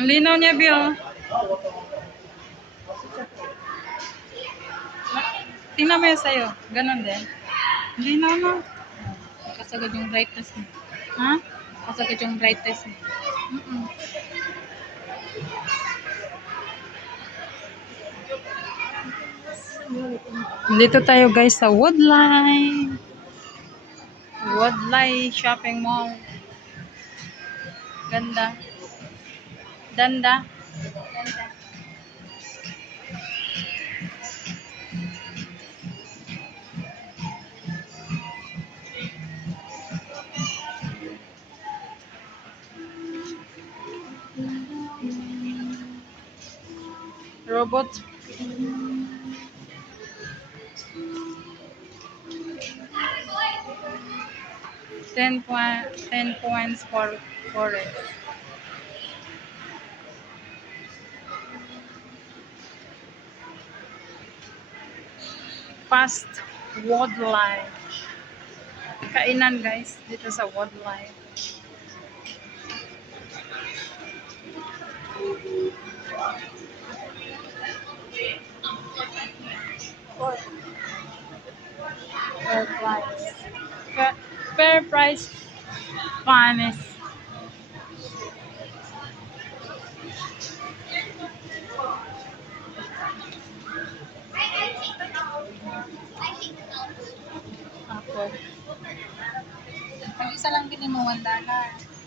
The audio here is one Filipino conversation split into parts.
Ang linaw niya, Bio. Tingnan mo yun sa'yo. Ganon din. Ang linaw na. Kasagad yung brightness niya. Ha? Kasagad yung brightness niya. Dito tayo guys sa Woodline. Woodline Shopping Mall. Ganda. Danda. Robot. Ten points for it. Fast Woodline. Kainan guys dito sa Woodline. Fair price. Fair price. Finest. Ako. Ang isa lang din mo $1.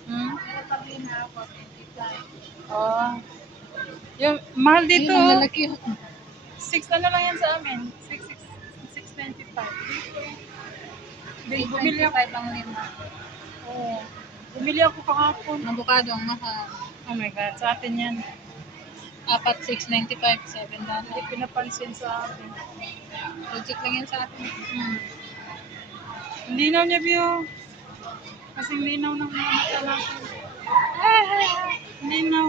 Hmm? Pero pag na ako, 25. Oh. Yung mahal dito. Yun ang lalaki. 6 ano lang yan sa amin. 6.95. Bumili ako. 25 lang lima. Oh. Bumili ako kahapon. Avocado ang mahal. Oh my God, sa atin yan. Apat, $6.95, $7. Hindi pinapansin sa atin. Project lang yan sa atin. Ang linaw niya, Bio. Kasing linaw ng mga mata natin. Linaw.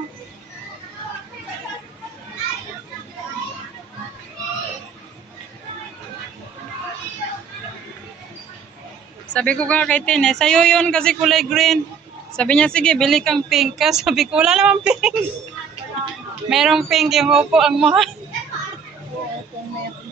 Sabi ko ka kay Tin, sa'yo yun kasi kulay green. Sabi niya, sige, bili kang pink ka. Sabi ko, wala namang pink. Merong pink yung upo ang mahal. Oo, kung meron.